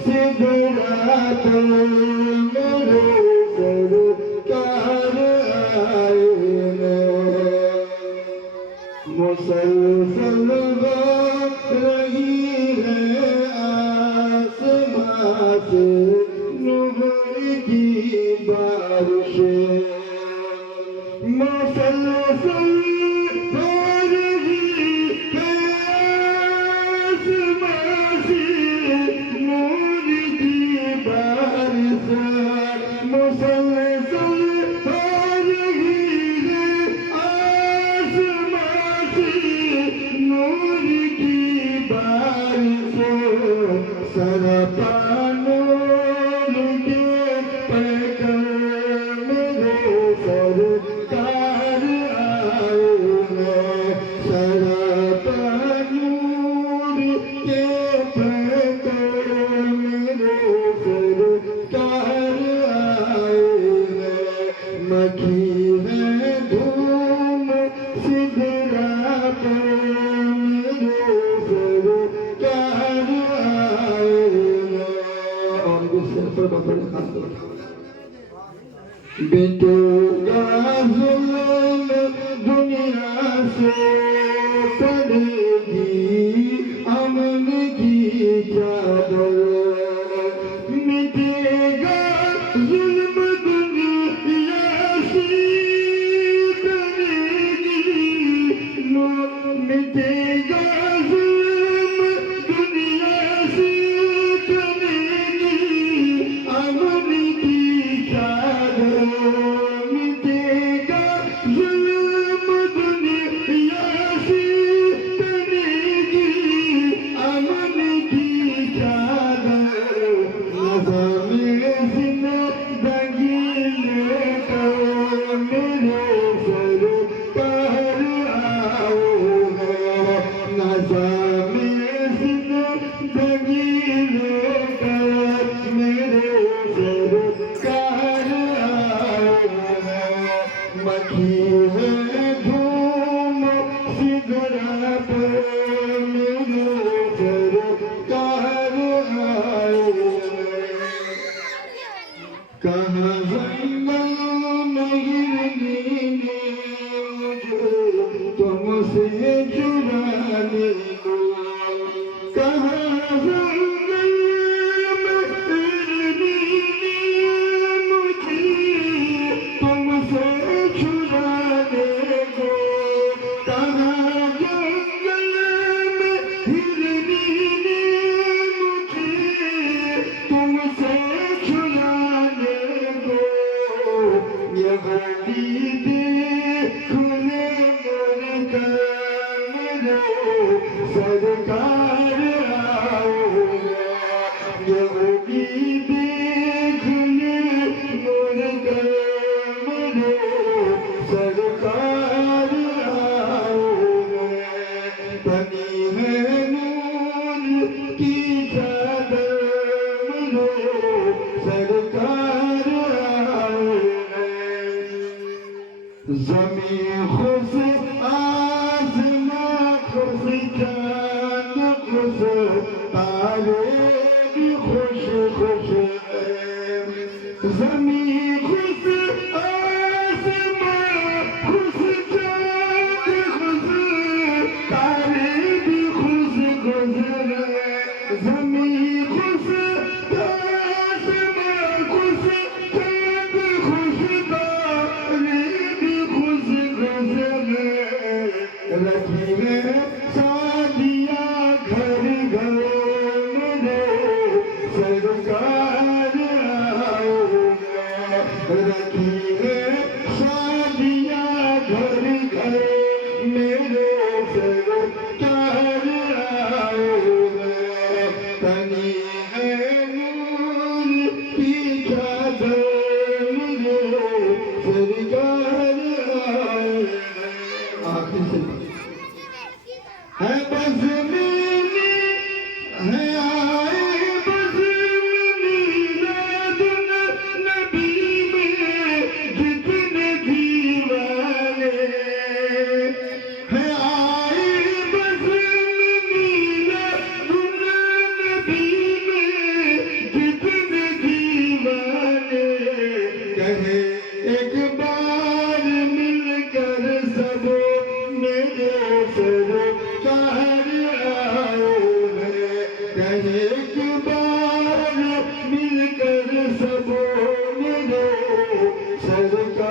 सिदरात मेरे सरकार आए मुसलसल बात रही है आसमां से नूर की बारिशें मुसलसल हो रही है आसमां से नूर की बारिशें मुसलसल हो रही है आसमां से नूर की बारिशें सरपा नूर के पैकर मेरे सरकार आए हैं सरपा नूर के पैकर मेरे सरकार आए हैं मखी है धूम सिदरा पे मेरे सरकार आए हैं और गुस्से पर बदल खास बिटूगा जुल्म दुनिया से पड़ेगी अमन की चादर मिटेगा जुल्म दुनिया से पड़ेगी मिटेगा जुल्म दुनिया से पड़ेगी अमन की चादर मिटेगा जुल्म दुनिया से पड़ेगी अमन की चादर नज़ामे ज़िंदगी लेकर मेरे सरकार आओ नज़ामे ज़िंदगी लेकर मेरे सरकार आओ मखी है धूम सिदरा पर मेरे सरकार आए कहाँ जंगल में हिरनी ने मुझे तुमसे चुराने को कहाँ जंगल में हिरनी ने मुझे तुमसे छुड़ाने को कहाँ जंगल में हिरनी ने मुझे तुमसे छुड़ाने को यहाँ दीदी खुले मुर्गा मेरे सरकार आओगे यहाँ दीदी खुले मुर्गा मेरे सरकार आओगे बनी है नूर की चादर मेरे सरकार आओगे ज़मीं खुश आसमां खुश चाँद खुश तारे भी खुश खुश हैं ज़मीं खुश आसमां खुश चाँद खुश तारे भी खुश खुश हैं ज़मीं खुश आसमां खुश चाँद खुश तारे भी खुश खुश हैं रखी है शादियाँ घर घर मेरे सरकार आओगे रखी है शादियाँ घर घर मेरे सरकार आओगे तनी है नूर की चादर मेरे सरकार आएगे आखिर से है बस मिली है आए बस मिली दुन नबी में میرے سرکار آئے ہیں ایک بار مل کر سب میرے سرکار